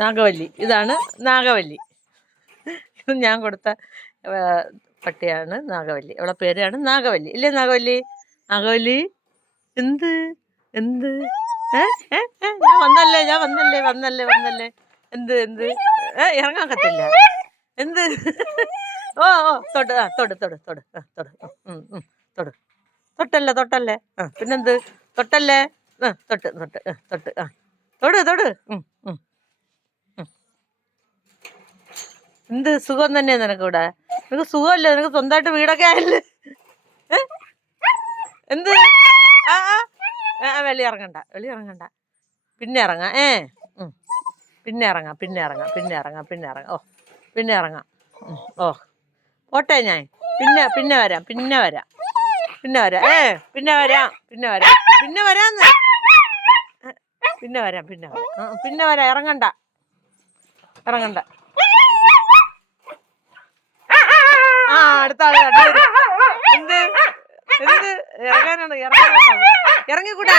നാഗവല്ലി. ഇതാണ് നാഗവല്ലി. ഇത് ഞാൻ കൊടുത്ത പട്ടിയാണ് നാഗവല്ലി. അവളെ പേരാണ് നാഗവല്ലി. ഇല്ലേ നാഗവല്ലി? നാഗവല്ലി എന്ത് എന്ത് ഞാൻ വന്നല്ലേ. എന്ത് ഇറങ്ങാൻ കത്തില്ല. എന്ത് ഓ തൊട് തൊട്ടല്ലേ പിന്നെന്ത് തൊട്ടല്ലേ തൊട്ട് എന്ത് സുഖം തന്നെയാ നിനക്കിവിടെ? നിനക്ക് സുഖമല്ലേ? നിനക്ക് സ്വന്തമായിട്ട് വീടൊക്കെ ആയല്ലേ? എന്ത് വെളി ഇറങ്ങണ്ട. പിന്നെ ഇറങ്ങാം. പിന്നെ ഇറങ്ങാം. ഓ പോട്ടെ ഞാൻ. പിന്നെ വരാം. ഇറങ്ങണ്ട. അടുത്ത ആള് കണ്ടു. എന്ത് ഇറങ്ങാനാണ്? ഇറങ്ങിക്കൂടാ.